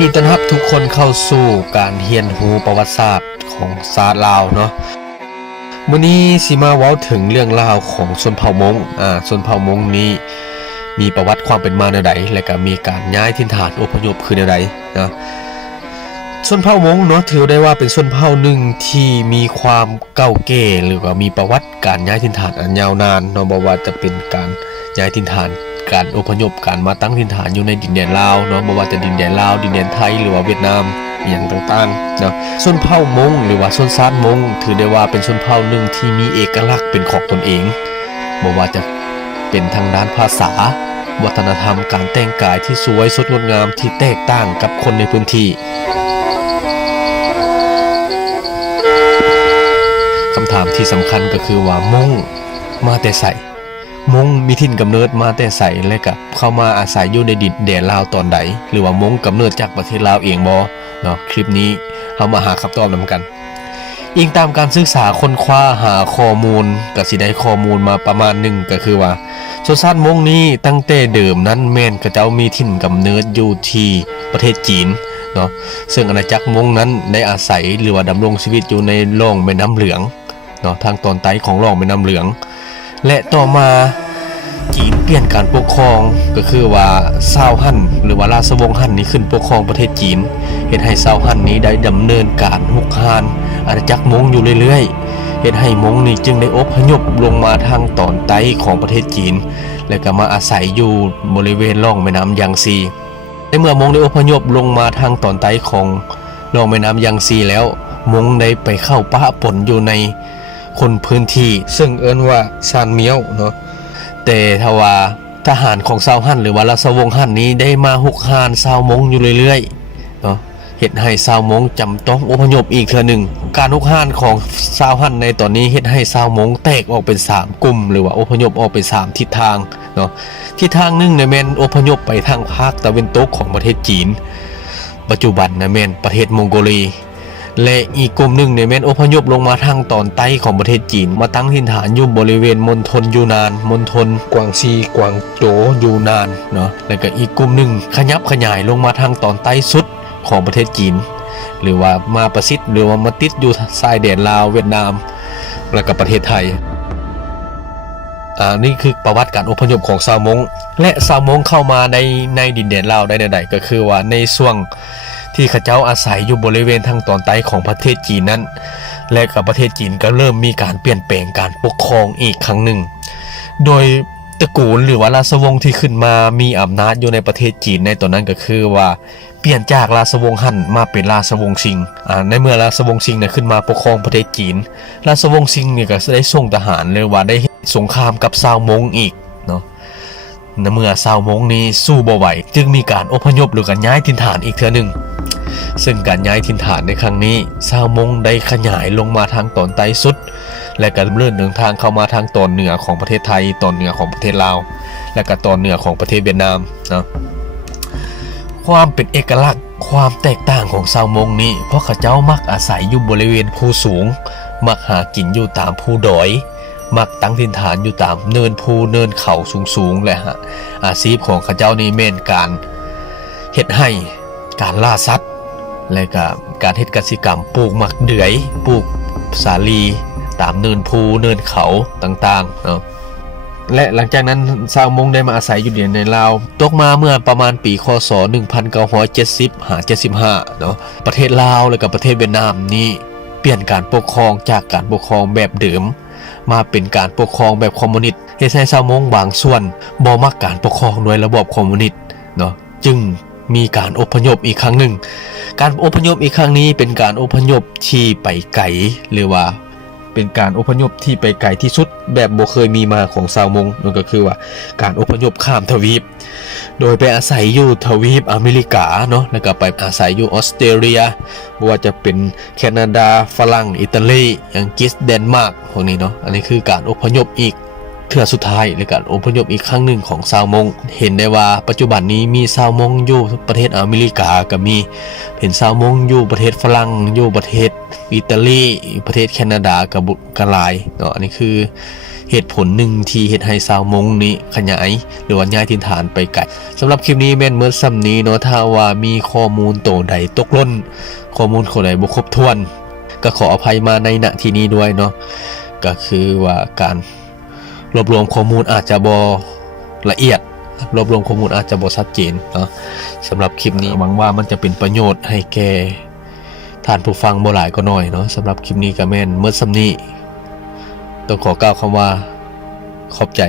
ดีต้อนรับทุกคนเข้าสู่การเรียนรู้ประวัติศาสตร์ของศาสตร์ลาวเนาะมื้อนี้สิมาเว้าถึงเรื่องราวของชนเผ่ามงชนเผ่ามงนี้มีประวัติความเป็นมาแนวใดและก็มีการย้ายถิ่นฐานอพยพคือแนวใดนะชนเผ่ามงเนาะถือได้ว่าเป็นชนเผ่าหนึ่งที่มีความเก่าแก่หรือว่ามีประวัติการย้ายถิ่นฐานอันยาวนานเนาะบ่ว่าจะเป็นการย้ายถิ่นฐานการอพยพการมาตั้งถิ่นฐานอยู่ในดินแดนลาวเนาะบ่ว่าจะดินแดนลาวดินแดนไทยหรือว่าเวียดนามอย่างต่างๆเนาะชนเผ่ามงหรือว่าชนชาติมงถือได้ว่าเป็นชนเผ่าหนึ่งที่มีเอกลักษณ์เป็นของตนเองบ่ว่าจะเป็นทางด้านภาษาวัฒนธรรมการแต่งกายที่สวยสดงดงามที่แตกต่างกับคนในพื้นที่คำถามที่สำคัญก็คือว่ามงมาแต่ไสมงมีถิ่นกำเนิดมาแต่ไสและก็เข้ามาอาศัยอยู่ในดินแดนลาวตอนใดหรือว่ามงกำเนิดจากประเทศลาวเองบ่เนาะคลิปนี้เฮามาหาคำตอบนำกันอิงตามการศึกษาค้นคว้าหาข้อมูลก็สิได้ข้อมูลมาประมาณหนึ่งก็คือว่าชนชาติมงนี้ตั้งแต่เดิมนั้นแม่นเขาเจ้ามีถิ่นกำเนิดอยู่ที่ประเทศจีนเนาะซึ่งอาณาจักรมงนั้นได้อาศัยหรือว่าดำรงชีวิตอยู่ในร่องแม่น้ำเหลืองเนาะทางตอนใต้ของร่องแม่น้ำเหลืองและต่อมาจีนเปลี่ยนการปกครองก็คือว่าซาวฮั่นหรือว่าราชวงศ์ฮั่นนี้ขึ้นปกครองประเทศจีนเฮ็ดให้ซาวฮั่นนี้ได้ดำเนินการรุกรานอาณาจักรมงอยู่เรื่อยๆเฮ็ดให้มงนี้จึงได้อพยพลงมาทางตอนใต้ของประเทศจีนและก็มาอาศัยอยู่บริเวณร่องแม่น้ำยางซีในเมื่อมงได้อพยพลงมาทางตอนใต้ของร่องแม่น้ำยางซีแล้วมงได้ไปเข้าปะปนอยู่ในคนพื้นที่ซึ่งเอิ้นว่าซานเมียวเนาะแต่ถ้าว่าทหารของชาวฮั่นหรือว่าราชวงศ์ฮั่นนี้ได้มาฮุกฮานชาวมงอยู่เรื่อยๆเนาะเฮ็ดให้ชาวมงจำต้องอพยพอีกเทื่อหนึ่งการฮุกฮานของชาวฮั่นในตอนนี้เฮ็ดให้ชาวมงแตกออกเป็น3กลุ่มหรือว่าอพยพออกเป็น3ทิศทางเนาะทิศทางหนึงเนี่ยแม่นอพยพไปทางภาคตะวันตกของประเทศจีนปัจจุบันนะแม่นประเทศมองโกเลียและอีกกลุ่มหนึ่งเนี่ยแม่นอพยพลงมาทางตอนใต้ของประเทศจีนมาตั้งถิ่นฐานอยู่บริเวณมณฑลยูนานมณฑลกวางซีกวางโจวยูนานเนาะแล้วก็อีกกลุ่มหนึ่งขยับขยายลงมาทางตอนใต้สุดของประเทศจีนหรือว่ามาประสิทธิ์หรือว่ามาติดอยู่ชายแดนลาวเวียดนามและก็ประเทศไทยนี่คือประวัติการอพยพของชาวมงและชาวมงเข้ามาในดินแดนลาวได้ใดๆก็คือว่าในช่วงที่เขาเจ้าอาศัยอยู่บริเวณทางตอนใต้ของประเทศจีนนั้นและกับประเทศจีนก็เริ่มมีการเปลี่ยนแปลงการปกครองอีกครั้งหนึ่งโดยตระกูลหรือว่าราชวงศ์ที่ขึ้นมามีอำนาจอยู่ในประเทศจีนในตอนนั้นก็คือว่าเปลี่ยนจากราชวงศ์ฮั่นมาเป็นราชวงศ์ซิงในเมื่อราชวงศ์ซิงเนี่ยขึ้นมาปกครองประเทศจีนราชวงศ์ซิงเนี่ยก็ได้ส่งทหารหรือว่าได้สงครามกับชาวมงอีกเนาะเมื่อชาวมงนี้สู้บ่ไหวจึงมีการอพยพหรือการย้ายถิ่นฐานอีกเทื่อนึงซึ่งการย้ายถิ่นฐานในครั้งนี้ชาวมงได้ขยายลงมาทางตอนใต้สุดและก็เลื่อนเดินทางเข้ามาทางตอนเหนือของประเทศไทยตอนเหนือของประเทศลาวและก็ตอนเหนือของประเทศเวียดนามเนาะความเป็นเอกลักษณ์ความแตกต่างของชาวมงนี้เพราะเขาเจ้ามักอาศัยอยู่บริเวณภูสูงมักหากินอยู่ตามภูดอยมักตั้งถิ่นฐานอยู่ตามเนินภูเนินเขาสูงๆและอาชีพของเขาเจ้านี่แม่นการเฮ็ดให้การล่าสัตว์และก็การเฮ็ดกสิกรรมปลูกหมักเดือยปลูกสาลีตามเนินภูเนินเขาต่างๆเนาะและหลังจากนั้นชาวมงได้มาอาศัยอยู่ในลาวตกมาเมื่อประมาณปีคศ1970-75เนาะประเทศลาวและก็ประเทศเวียดนามนี้เปลี่ยนการปกครองจากการปกครองแบบเดิมมาเป็นการปกครองแบบคอมมิวนิสต์เฮ็ดให้ชาวมงบางส่วนบ่มักการปกครองโดยระบอบคอมมิวนิสต์เนาะจึงมีการอพยพอีกครั้งหนึ่งการอพยพอีกครั้งนี้เป็นการอพยพที่ไปไกลหรือว่าเป็นการอพยพที่ไปไกลที่สุดแบบบ่เคยมีมาของชาวมงนั่นก็คือว่าการอพยพข้ามทวีปโดยไปอาศัยอยู่ทวีปอเมริกาเนาะแล้วก็ไปอาศัยอยู่ออสเตรเลียว่าจะเป็นแคนาดาฝรั่งอิตาลีอังกฤษเดนมาร์กพวกนี้เนาะอันนี้คือการอพยพอีกเทื่อสุดท้ายในการอพยพอีกครั้งหนึ่งของชาวมงเห็นได้ว่าปัจจุบันนี้มีชาวมงอยู่ประเทศอเมริกาก็มีเห็นชาวมงอยู่ประเทศฝรั่งอยู่ประเทศอิตาลีประเทศแคนาดากับหลายเนาะอันนี้คือ เหตุผลหนึ่งที่เฮ็ดให้ชาวมงนี้ขยายหรือว่าย้ายถิ่นฐานไปไกลสำหรับคลิปนี้แม่นเมื่อซ้ำนี้เนาะถ้าว่ามีข้อมูลโตใดตกหล่นข้อมูลคนใดบ่ครบถ้วนก็ขออภัยมาในณที่นี้ด้วยเนาะก็คือว่าการรวบรวมข้อมูลอาจจะบ่ละเอียดรวบรวมข้อมูลอาจจะบ่ชัดเจนเนาะสำหรับคลิปนี้หวังว่ามันจะเป็นประโยชน์ให้แก่ท่านผู้ฟังบ่หลายก็น้อยเนาะสำหรับคลิปนี้ก็แม่นเมื่อซ้ำนี้ต้องขอกล่าวคำว่าขอบใจ